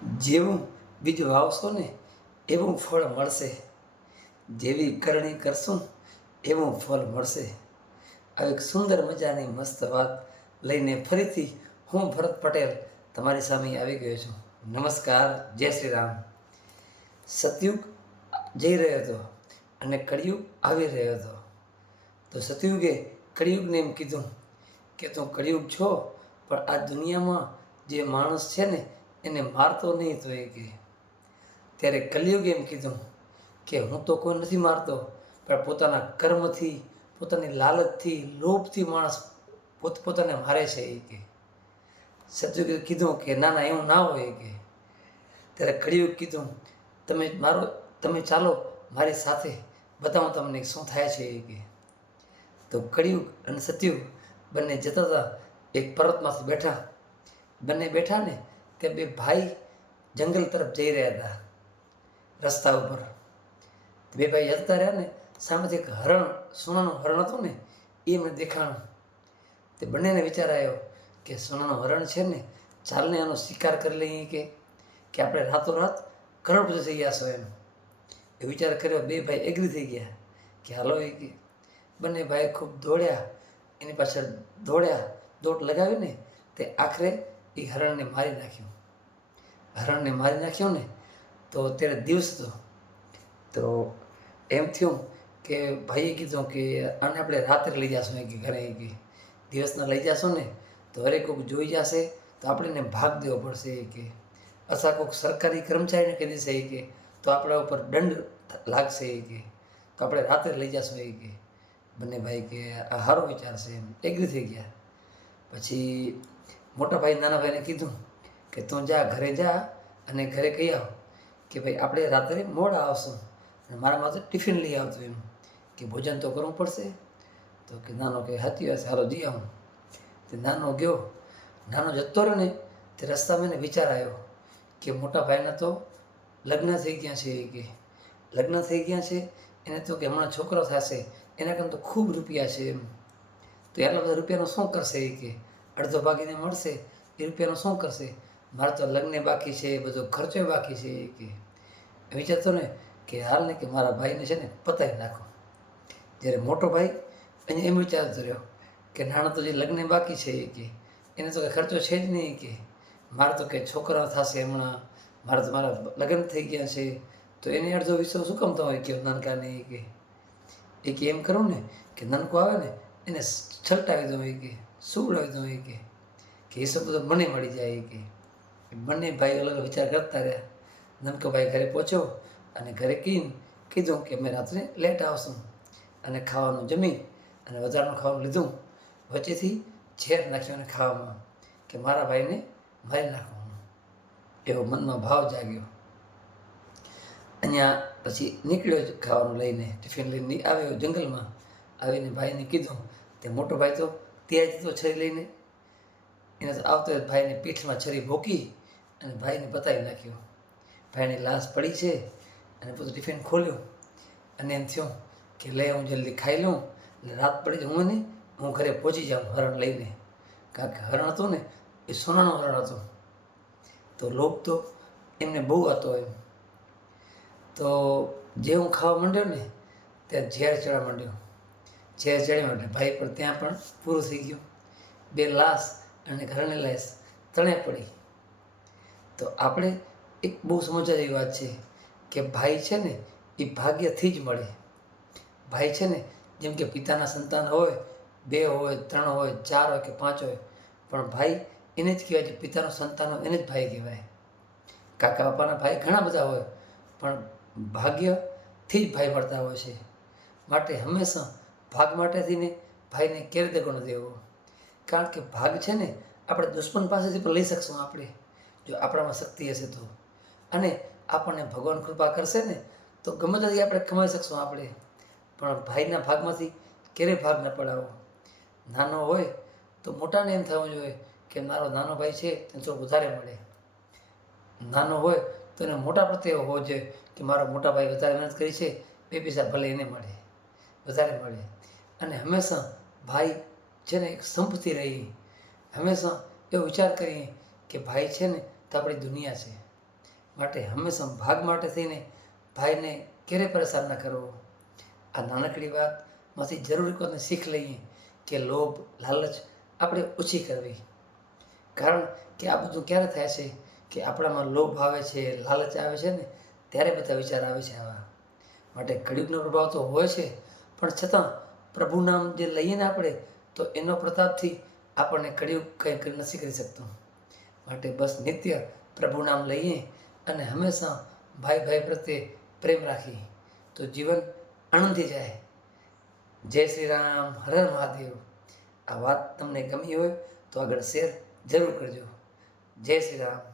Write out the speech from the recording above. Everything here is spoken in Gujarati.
જેવું બીજ વાવશો ને એવું ફળ મળશે, જેવી કરણી કરશું એવું ફળ મળશે. આવી એક સુંદર મજાની મસ્ત વાત લઈને ફરીથી હું ભરત પટેલ તમારી સામે આવી ગયો છું. નમસ્કાર, જય શ્રી રામ. સતયુગ જઈ રહ્યો હતો અને કળિયુગ આવી રહ્યો હતો. તો સતયુગે કળિયુગને એમ કીધું કે તું કળિયુગ છો, પણ આ દુનિયામાં જે માણસ છે ને એને મારતો નહીં. તો એ કે ત્યારે કલિયુગે એમ કીધું કે હું તો કોઈ નથી મારતો, પણ પોતાના કર્મથી, પોતાની લાલચથી, લોભથી માણસ પોતપોતાને મારે છે. એ કે સતયુગે કીધું કે ના ના, એવું ના હોય. કે ત્યારે કળિયુગ કીધું તમે ચાલો મારી સાથે, બતાવું તમને શું થાય છે. એ કે તો કળિયુગ અને સતયુગ બંને જતા હતા. એક પર્વતમાંથી બેઠા, બંને બેઠા ને તે બે ભાઈ જંગલ તરફ જઈ રહ્યા હતા. રસ્તા ઉપર બે ભાઈ જતા રહ્યા ને સામેથી એક હરણ, સોનાનું હરણ હતું ને, એ મને દેખાણું. તે બંનેને વિચાર આવ્યો કે સોનાનું હરણ છે ને, ચાલને એનો શિકાર કરી લઈએ. કે આપણે રાતોરાત કરોડપતિ થઈ ગયા છો એમ એ વિચાર કર્યો. બે ભાઈ એગ્રી થઈ ગયા કે હાલો. એ કે બંને ભાઈ ખૂબ દોડ્યા, એની પાછળ દોડ્યા, દોટ લગાવીને તે આખરે એ હરણને મારી નાખ્યું. હરણને મારી નાખ્યો ને તો ત્યારે દિવસ હતો. તો એમ થયું કે ભાઈએ કીધું કે આને આપણે રાત્રે લઈ જશું. કે ઘરે કે દિવસના લઈ જશું ને તો હરેક કોઈક જોઈ જશે તો આપણે એને ભાગ દેવો પડશે. કે અથવા કોઈક સરકારી કર્મચારીને કહી દેશે કે તો આપણા ઉપર દંડ લાગશે. કે તો આપણે રાત્રે લઈ જશું. કે બંને ભાઈ કે આ સારો વિચાર છે એમ એગ્રી થઈ ગયા. પછી મોટા ભાઈ નાના ભાઈને કીધું કે તું જા, ઘરે જા અને ઘરે કહી આવ કે ભાઈ આપણે રાત્રે મોડા આવશું અને મારા માટે ટિફિન લઈ આવતું એમ કે ભોજન તો કરવું પડશે. તો કે નાનો કે હતી હશે, હાલો જઈ આવું. તે નાનો ગયો. નાનો જતો રહ્યો ને તે રસ્તામાં એને વિચાર આવ્યો કે મોટા ભાઈના તો લગ્ન થઈ ગયા છે. કે લગ્ન થઈ ગયા છે એને તો કે હમણાં છોકરો થશે, એના કારણે તો ખૂબ રૂપિયા છે એમ. તો એટલા બધા રૂપિયાનો શું કરશે? કે અડધો ભાગીને મળશે એ રૂપિયાનો શું કરશે? મારે તો લગ્ન બાકી છે, બધો ખર્ચો બાકી છે. કે વિચારતો ને કે હાલ ને કે મારા ભાઈને છે ને પતાવી નાખો. જ્યારે મોટો ભાઈ અહીંયા એમ વિચારતો રહ્યો કે નાના તો જે લગ્ન બાકી છે. કે એને તો કંઈ ખર્ચો છે જ નહીં. કે મારે તો કંઈ છોકરા થશે હમણાં, મારા લગ્ન થઈ ગયા છે, તો એને અડધો વિશ્વ શું કામ હોય કે નાનકાને. કે એમ કરું ને કે નાનકો આવે ને એને છલટાવી દઉં. કે સુવડાવી દઉં. કે એ સબ બધો મને મળી જાય. કે બંને ભાઈ અલગ વિચાર કરતા રહ્યા. નનકો ભાઈ ઘરે પહોંચ્યો અને ઘરે કીધું કે અમે રાત્રે લેટ આવશું. અને ખાવાનું જમી અને વધારાનું ખાવાનું લીધું. વચ્ચેથી ઝેર નાખ્યું અને ખાવામાં કે મારા ભાઈને મારી નાખવાનું, એવો મનમાં ભાવ જાગ્યો. અહીંયા પછી નીકળ્યો જ ખાવાનું લઈને, ટિફિન લઈને આવ્યો જંગલમાં. આવીને ભાઈને કીધું. તે મોટો ભાઈ તો ત્યાં જ તો છરી લઈને એને તો આવતો ભાઈને પીઠમાં છરી ભોકી અને ભાઈને બતાવી નાખ્યો. ભાઈની લાશ પડી છે અને પોતે ટિફિન ખોલ્યું અને એમ થયું કે લે હું જલ્દી ખાઈ લઉં એટલે રાત પડી હું ને હું ઘરે પહોંચી જાઉં હરણ લઈને. કારણ કે હરણ હતું ને એ સોનાનું હરણ હતું. તો લોભ તો એમને બહુ હતો એમ. તો જે હું ખાવા માંડ્યો ને ત્યાં ઝેર ચડવા માંડ્યો. ઝેર ચડ્યા માટે ભાઈ પણ ત્યાં પણ પૂરું થઈ ગયું. બે લાશ અને ઘરની લાશ ત્રણે પડી. તો આપણે એક બહુ સમજવા જેવી વાત છે કે ભાઈ છે ને એ ભાગ્યથી જ મળે. ભાઈ છે ને જેમ કે પિતાના સંતાન હોય, 2 હોય, 3 હોય, 4 હોય કે 5 હોય, પણ ભાઈ એને જ કહેવાય છે. પિતાનું સંતાન હોય એને જ ભાઈ કહેવાય. કાકા બાપાના ભાઈ ઘણા બધા હોય, પણ ભાગ્યથી જ ભાઈ મળતા હોય છે. માટે હંમેશા ભાગ માટેથી ને ભાઈને કેવી રીતે ગુણ દેવો? કારણ કે ભાગ છે ને આપણે દુશ્મન પાસેથી પણ લઈ શકશું આપણે, જો આપણામાં શક્તિ હશે તો. અને આપણને ભગવાન કૃપા કરશે ને તો ગમે ત્યાંથી આપણે કમાઈ શકશું આપણે. પણ ભાઈના ભાગમાંથી ક્યારેય ભાગ ન પડાવો. નાનો હોય તો મોટાને એમ થવું જોઈએ કે મારો નાનો ભાઈ છે એને થોડું વધારે મળે. નાનો હોય તો એને મોટા પ્રત્યે હોવો જોઈએ કે મારો મોટા ભાઈ વધારે મહેનત કરી છે, 2 પૈસા ભલે એને મળે, વધારે મળે. અને હંમેશા ભાઈ છે ને એક સંપથી રહી. હંમેશા એવો વિચાર કરીએ કે ભાઈ છે ને તો આપણી દુનિયા છે. માટે હંમેશા ભાગ માટે થઈને ભાઈને ક્યારેય પરેશાન ના કરવો. આ નાનકડી વાતમાંથી જરૂરી કોઈને શીખ લઈએ કે લોભ લાલચ આપણે ઓછી કરવી. કારણ કે આ બધું ક્યારે થાય છે કે આપણામાં લોભ આવે છે, લાલચ આવે છે ને ત્યારે બધા વિચાર આવે છે આવા. માટે કળિયુગનો પ્રભાવ તો હોય છે, પણ છતાં પ્રભુ નામ જે લઈએ ને આપણે, તો એનો પ્રતાપથી આપણને કળિયુગ કંઈ નથી કરી શકતું. માટે બસ નિત્ય પ્રભુ નામ લઈએ અને હંમેશા ભાઈ ભાઈ પ્રત્યે પ્રેમ રાખીએ તો જીવન આનંદથી જાય. જય શ્રી રામ, હર હર મહાદેવ. આ વાત તમને ગમી હોય તો આગળ શેર જરૂર કરજો. જય શ્રી રામ.